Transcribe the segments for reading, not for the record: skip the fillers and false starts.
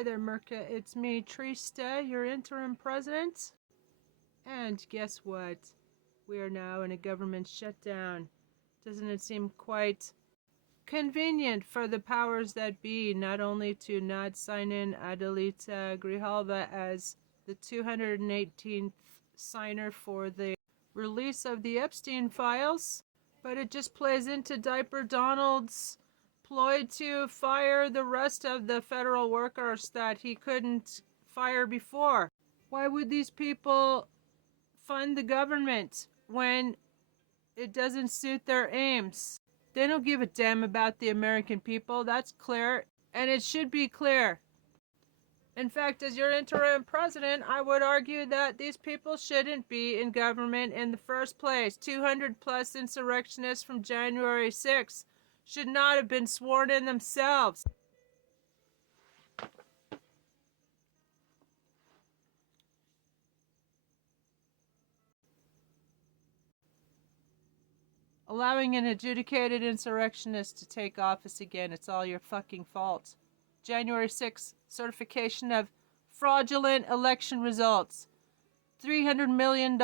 Hi there, Merca. It's me, Trista, your interim president. And guess what? We are now in a government shutdown. Doesn't it seem quite convenient for the powers that be not only to not sign in Adelita Grijalva as the 218th signer for the release of the Epstein files, but it just plays into Diaper Donald's ploy to fire the rest of the federal workers that he couldn't fire before. Why would these people fund the government when it doesn't suit their aims? They don't give a damn about the American people, that's clear, and it should be clear. In fact, as your interim president, I would argue that these people shouldn't be in government in the first place. 200 plus insurrectionists from January 6th should not have been sworn in themselves. Allowing an adjudicated insurrectionist to take office again, it's all your fucking fault. January 6th, certification of fraudulent election results. $300 million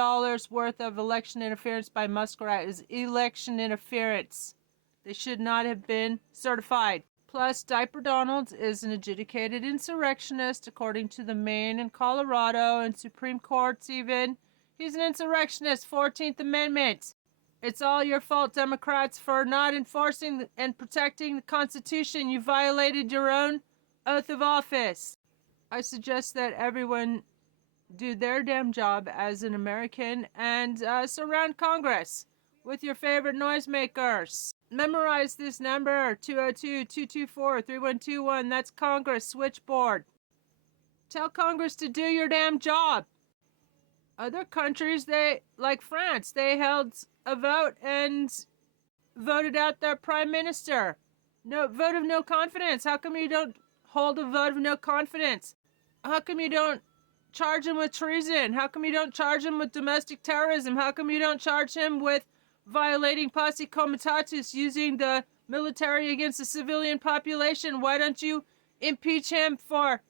worth of election interference by Muskrat is election interference. They should not have been certified. Plus, Diaper Donald is an adjudicated insurrectionist according to the Maine and Colorado and Supreme Courts even. He's an insurrectionist, 14th Amendment. It's all your fault, Democrats, for not enforcing and protecting the Constitution. You violated your own oath of office. I suggest that everyone do their damn job as an American and surround Congress with your favorite noisemakers. Memorize this number, 202-224-3121. That's Congress switchboard. Tell Congress to do your damn job. Other countries, like France, they held a vote and voted out their prime minister. No vote of no confidence. How come you don't hold a vote of no confidence? How come you don't charge him with treason? How come you don't charge him with domestic terrorism? How come you don't charge him with violating posse comitatus, using the military against the civilian population? Why don't you impeach him for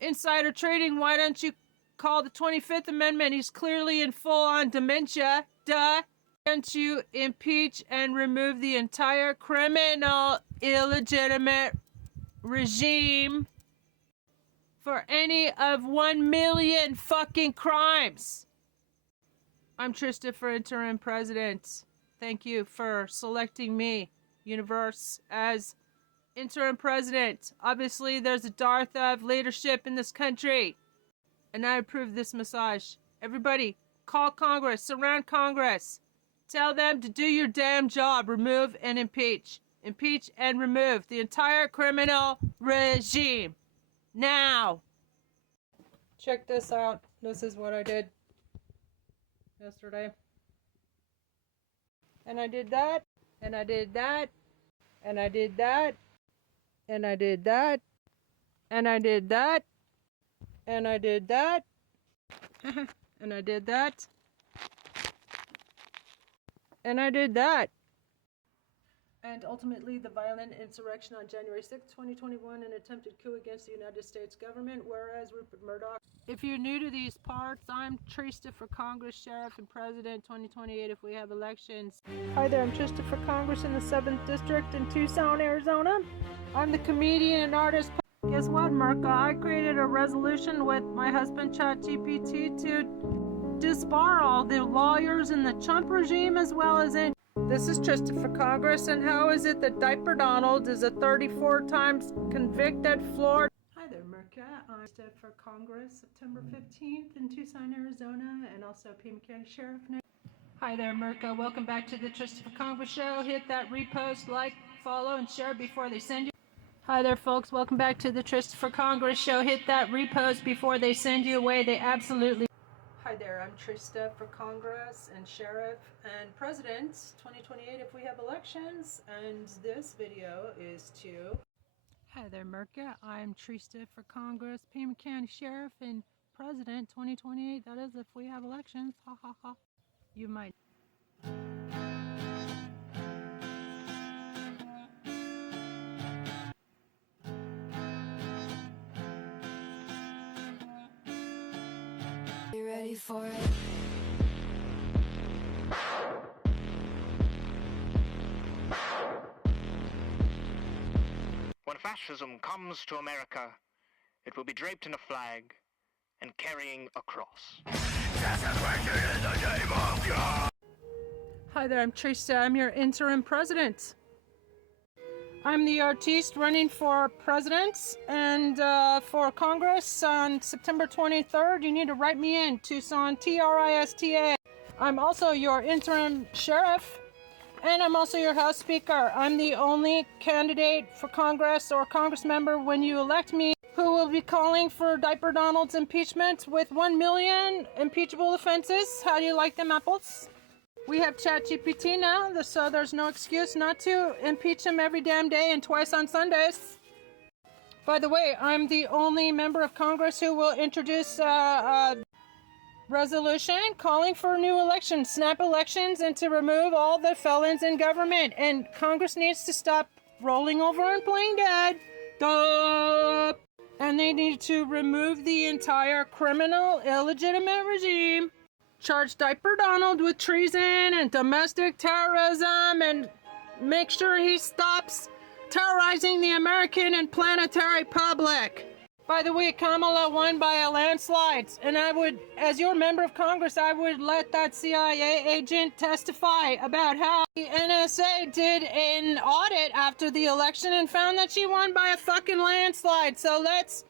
insider trading? Why don't you call the 25th Amendment? He's clearly in full-on dementia. Duh. Why don't you impeach and remove the entire criminal, illegitimate regime for any of 1 million fucking crimes? I'm Trista for interim president. Thank you for selecting me, universe, as interim president. Obviously, there's a dearth of leadership in this country, and I approve this massage. Everybody, call Congress, surround Congress. Tell them to do your damn job. Remove and impeach. Impeach and remove the entire criminal regime. Now. Check this out. This is what I did yesterday. And I did that. And I did that. And I did that. And I did that. And I did that. And I did that. And I did that. And I did that. And ultimately, the violent insurrection on January 6, 2021, an attempted coup against the United States government, whereas Rupert Murdoch. If you're new to these parts, I'm Trista for Congress, Sheriff, and President 2028 if we have elections. Hi there, I'm Trista for Congress in the 7th District in Tucson, Arizona. I'm the comedian and artist. Guess what, Merca? I created a resolution with my husband, ChatGPT, to disbar all the lawyers in the Trump regime as well as in. This is Trista for Congress, and how is it that Diaper Donald is a 34 times convicted Florida? Hi there, Merca. I'm Trista for Congress, September 15th in Tucson, Arizona, and also Pima County Sheriff. Hi there, Merca. Welcome back to the Trista for Congress show. Hit that repost, like, follow, and share before they send you. Hi there, folks. Welcome back to the Trista for Congress show. Hit that repost before they send you away. They absolutely. Hi there, I'm Trista for Congress and Sheriff and President 2028 if we have elections, and this video is to. Hi there, Merca. I'm Trista for Congress, Pima County Sheriff and President 2028. That is if we have elections. Ha ha ha. You might. ready for it. When fascism comes to America, it will be draped in a flag and carrying a cross. Hi there, I'm Teresa. I'm your interim president. I'm the artiste running for president and for Congress on September 23rd. You need to write me in, Tucson, Trista. I'm also your interim sheriff, and I'm also your House Speaker. I'm the only candidate for Congress or Congress member when you elect me who will be calling for Diaper Donald's impeachment with 1 million impeachable offenses. How do you like them apples? We have ChatGPT now, so there's no excuse not to impeach him every damn day and twice on Sundays. By the way, I'm the only member of Congress who will introduce a resolution calling for new elections, snap elections, and to remove all the felons in government. And Congress needs to stop rolling over and playing dead. Duh. And they need to remove the entire criminal, illegitimate regime. Charge Diaper Donald with treason and domestic terrorism and make sure he stops terrorizing the American and planetary public. By the way, Kamala won by a landslide, and I would, as your member of Congress, I would let that CIA agent testify about how the NSA did an audit after the election and found that she won by a fucking landslide. So let's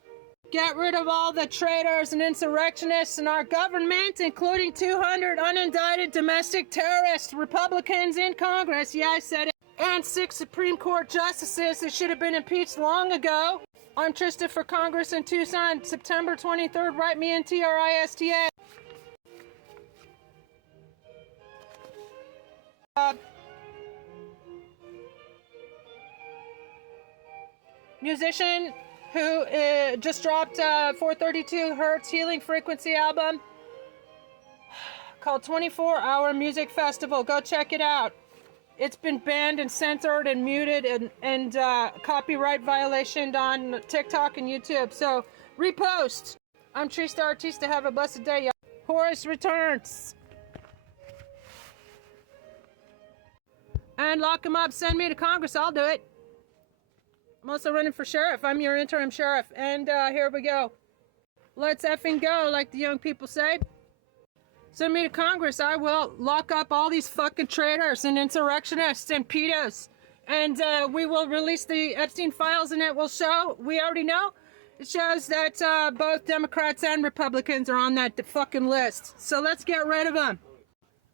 get rid of all the traitors and insurrectionists in our government, including 200 unindicted domestic terrorist Republicans in Congress. Yeah, I said it. And 6 Supreme Court justices that should have been impeached long ago. I'm Trista for Congress in Tucson, September 23rd. Write me in Trista. Musician who just dropped 432 Hertz Healing Frequency album called 24-Hour Music Festival. Go check it out. It's been banned and censored and muted and copyright violationed on TikTok and YouTube. So repost. I'm Trista Artista. Have a blessed day, y'all. Horace returns. And lock him up. Send me to Congress. I'll do it. I'm also running for sheriff. I'm your interim sheriff. And here we go. Let's effing go, like the young people say. Send me to Congress. I will lock up all these fucking traitors and insurrectionists and pedos. And we will release the Epstein files, and it will show, we already know, it shows that both Democrats and Republicans are on that fucking list. So let's get rid of them.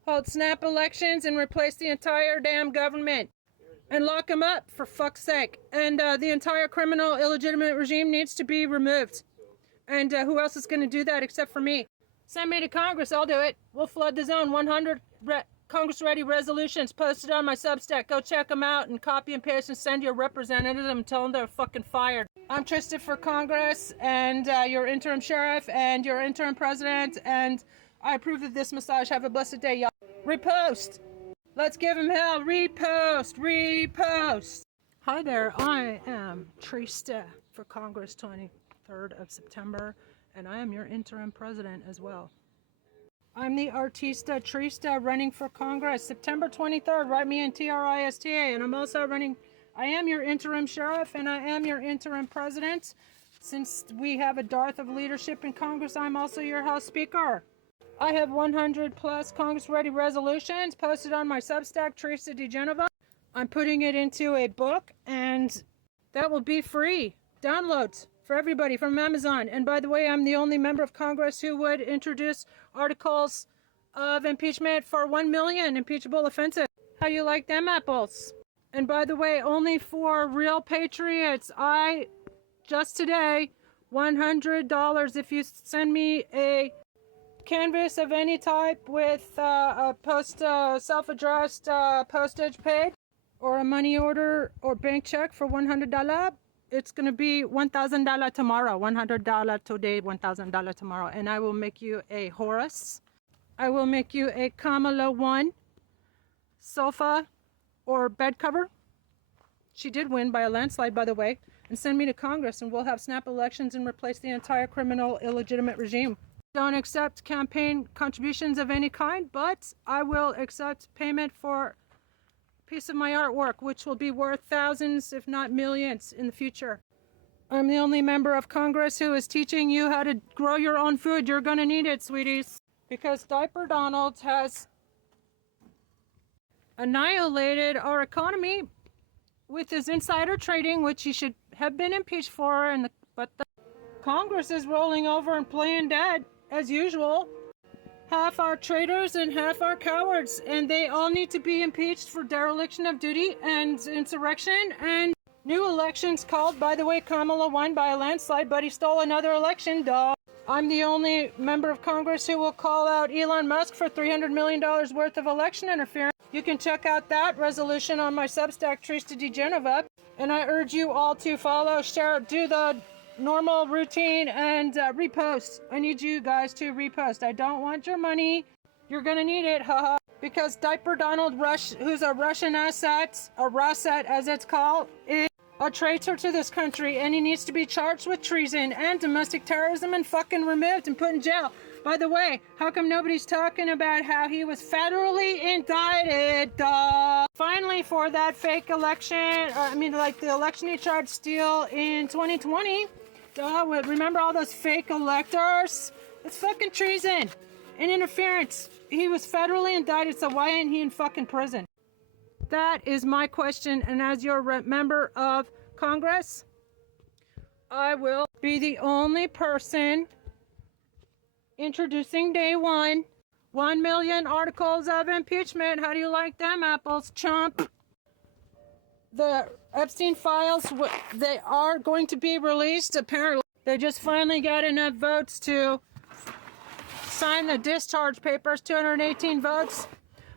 Hold snap elections and replace the entire damn government. And lock them up, for fuck's sake. And the entire criminal, illegitimate regime needs to be removed. And who else is going to do that except for me? Send me to Congress, I'll do it. We'll flood the zone. 100 Congress-ready resolutions posted on my Substack. Go check them out and copy and paste and send your representative and tell them they're fucking fired. I'm Trista for Congress and your interim sheriff and your interim president. And I approve of this massage. Have a blessed day, y'all. Repost. Let's give him hell. Repost. Repost. Hi there. I am Trista for Congress 23rd of September. And I am your interim president as well. I'm the artista Trista running for Congress September 23rd. Write me in Trista. And I'm also running, I am your interim sheriff and I am your interim president. Since we have a dearth of leadership in Congress, I'm also your House Speaker. I have 100 plus Congress ready resolutions posted on my Substack, Teresa DeGenova. I'm putting it into a book and that will be free downloads for everybody from Amazon. And by the way, I'm the only member of Congress who would introduce articles of impeachment for 1 million impeachable offenses. How you like them apples? And by the way, only for real patriots, I just today, $100 if you send me a canvas of any type with a self-addressed postage paid or a money order or bank check for $100. It's going to be $1,000 tomorrow. $100 today, $1,000 tomorrow. And I will make you a Horus. I will make you a Kamala 1 sofa or bed cover. She did win by a landslide, by the way. And send me to Congress and we'll have snap elections and replace the entire criminal, illegitimate regime. Don't accept campaign contributions of any kind, but I will accept payment for a piece of my artwork, which will be worth thousands, if not millions, in the future. I'm the only member of Congress who is teaching you how to grow your own food. You're gonna need it, sweeties. Because Diaper Donald has annihilated our economy with his insider trading, which he should have been impeached for, but the Congress is rolling over and playing dead, as usual. Half are traitors and half are cowards, and they all need to be impeached for dereliction of duty and insurrection, and new elections called. By the way, Kamala won by a landslide, but he stole another election, duh. I'm the only member of Congress who will call out Elon Musk for $300 million worth of election interference. You can check out that resolution on my Substack, Trista DeGenova. And I urge you all to follow, share, do the normal routine, and repost. I need you guys to repost. I don't want your money. You're gonna need it, haha. Because Diaper Donald who's a Russian asset, a Russet as it's called, is a traitor to this country, and he needs to be charged with treason and domestic terrorism and fucking removed and put in jail. By the way, how come nobody's talking about how he was federally indicted? Finally, for that fake election, the election he tried to steal in 2020. Remember all those fake electors? It's fucking treason and interference. He was federally indicted, so why ain't he in fucking prison? That is my question, and as your member of Congress, I will be the only person introducing day one. 1 million articles of impeachment. How do you like them apples, chump? The Epstein files, they are going to be released, apparently. They just finally got enough votes to sign the discharge papers, 218 votes.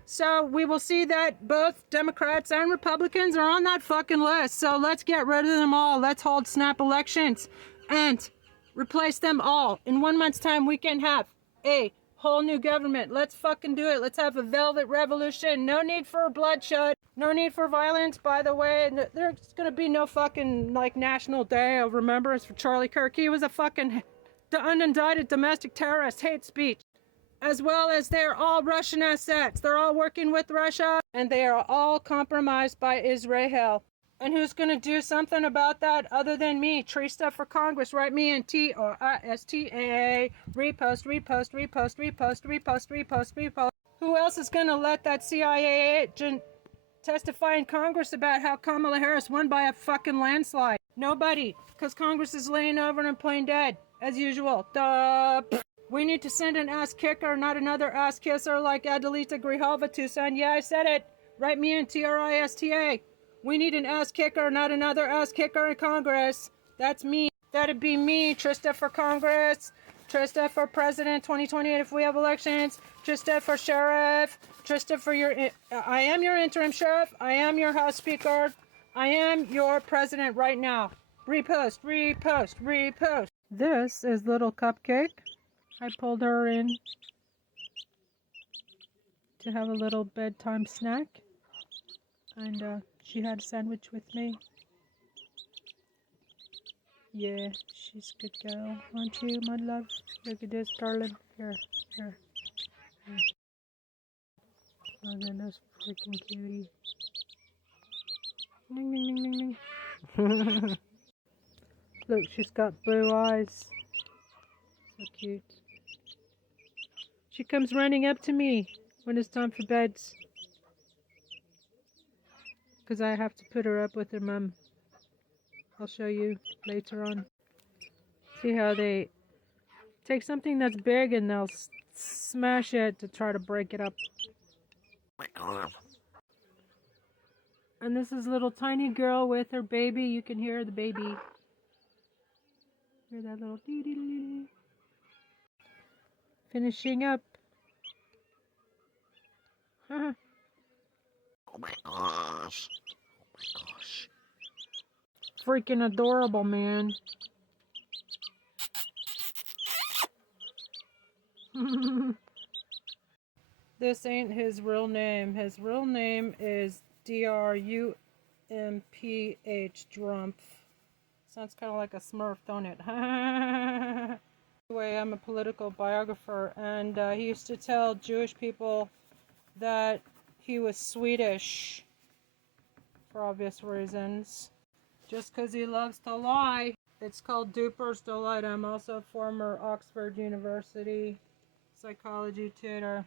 So we will see that both Democrats and Republicans are on that fucking list. So let's get rid of them all. Let's hold snap elections and replace them all. In 1 month's time, we can have a whole new government. Let's fucking do it. Let's have a velvet revolution. No need for bloodshed. No need for violence. By the way, there's going to be no fucking National Day of Remembrance for Charlie Kirk. He was a fucking unindicted domestic terrorist. Hate speech. As well as they're all Russian assets. They're all working with Russia, and they are all compromised by Israel. And who's going to do something about that other than me? Trista for Congress. Write me in TRISTA. Repost, repost, repost, repost, repost, repost, repost. Who else is going to let that CIA agent testify in Congress about how Kamala Harris won by a fucking landslide? Nobody. Because Congress is laying over and playing dead. As usual. Duh. We need to send an ass kicker, not another ass kisser like Adelita Grijalva Tucson. Yeah, I said it. Write me in TRISTA. We need an ass kicker, not another ass kicker in Congress. That's me. That'd be me. Trista for Congress. Trista for President 2028 if we have elections. Trista for Sheriff. Trista for I am your interim sheriff. I am your House Speaker. I am your president right now. Repost, repost, repost. This is Little Cupcake. I pulled her in to have a little bedtime snack, and she had a sandwich with me. Yeah, she's a good girl, aren't you, my love? Look at this, darling. Here. Oh, goodness, freaking cutie. Ding, ding, ding, ding, ding. Look, she's got blue eyes. So cute. She comes running up to me when it's time for beds. Because I have to put her up with her mum. I'll show you later on. See how they take something that's big and they'll smash it to try to break it up. And this is a little tiny girl with her baby. You can hear the baby. Hear that little dee dee dee dee. Finishing up. Oh my gosh. Freaking adorable, man. This ain't his real name. His real name is Drumph. Drumph. Sounds kind of like a Smurf, don't it? Anyway, way, I'm a political biographer, and he used to tell Jewish people that he was Swedish, for obvious reasons. Just because he loves to lie. It's called Duper's Delight. I'm also a former Oxford University psychology tutor.